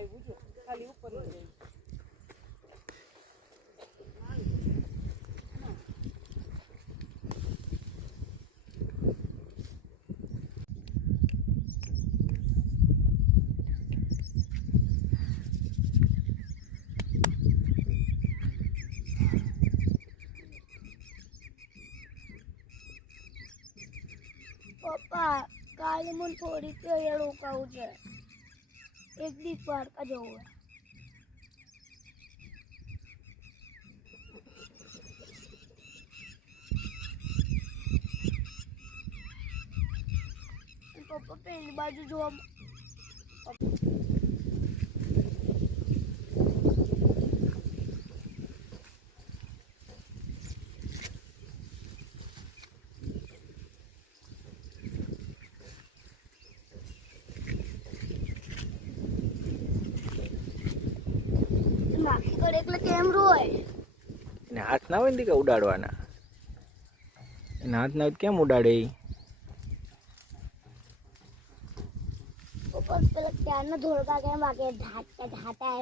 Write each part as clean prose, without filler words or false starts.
આવ્યું જો ખાલી ઉપર ન જાય. પપ્પા કાલે મને થોડી તૈયાર રોકાવું છે. એક દિવસ દ્વારકા જવું છે. પપ્પા પેલી બાજુ જોવા નાખી કરે એટલે કેમ રોય? એને હાથ ના હોય ને કે ઉડાડવાના, એને હાથ ના હોય કેમ ઉડાડે? પપ્પા પેલા ક્યારના ધોળકા કેમ વાગે ઢાટા ઢાટા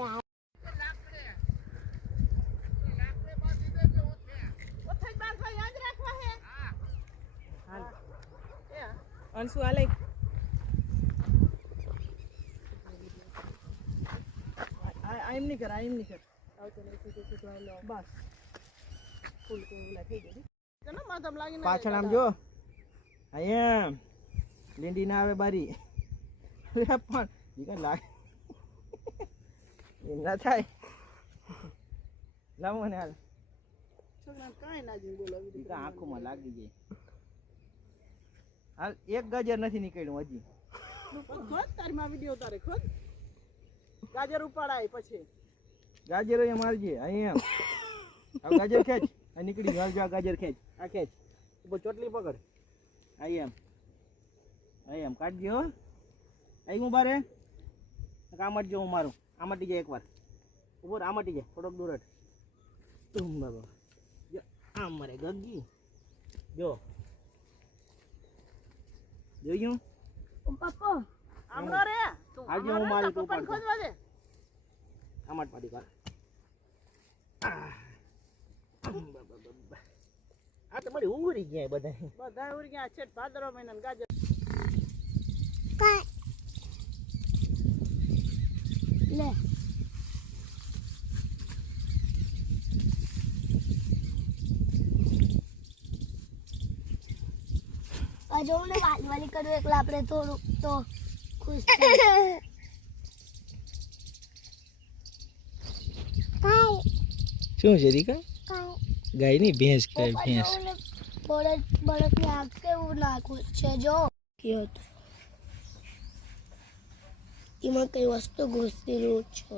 અંશુ હાલે આમ નહીં કર આવતો નહીં સીધો હાલો બસ ફૂલ કોલા થઈ ગઈ ચલો માથામ લાગીને પાછળ આમ જો, અહીંયા લીંડી ના આવે બારી પણ ઈ લાગે એમ ના થાય. લાવો ને હાલ છોકરા કાંઈ ના જોઈ બોલાવી આંખોમાં લાગી જાય. હાલ એક ગાજર નથી નીકળ્યું હજી. ખોદ તારી માં વિડિયો તારે ખોદ ગાજર ઉપાડાય પછી ગાજર અહીંયા મારજે અહીંયા આ ગાજર ખેંચ આ નીકળી ગયું. હાલ ગાજર ખેંચ, આ ખેંચ ઉપર ચોટલી પકડ અહીંયા કાઢજો. અહીં હું બારે આ મટજો, હું મારું આ મટી જાય એકવાર ઉપર, આ મટી જાય થોડોક દૂર તું બાબા આમ મારે ગગી જો જોયું પપ્પા આમનો રે તું આજે હું મારું તું પણ ખોદવા દે આમટ પાડી કર. આ તો મારી ઉરી ગયા બધા ઉરી ગયા છે. ભાદરવા મહિનામાં ગાજર લે જો ને વાલી કરું એટલે આપણે થોડુંક તો ખુશ શું છે દીકા? ગાય ની ભેંસ કઈ ભેંસ બળદ ની આંખ કેવું નાખું છે જો કયો તો એમાં કઈ વસ્તુ ઘૂસેલું છે.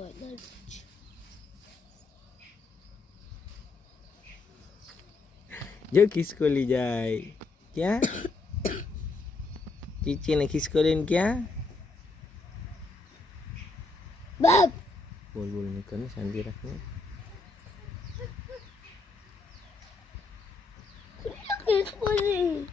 જો ખિસકોલી જાય ક્યાં ચીચી ને ખિસકોલી ક્યાં બાપ બોલ નહીં કરને, શાંતિ રાખને. ખિસકોલી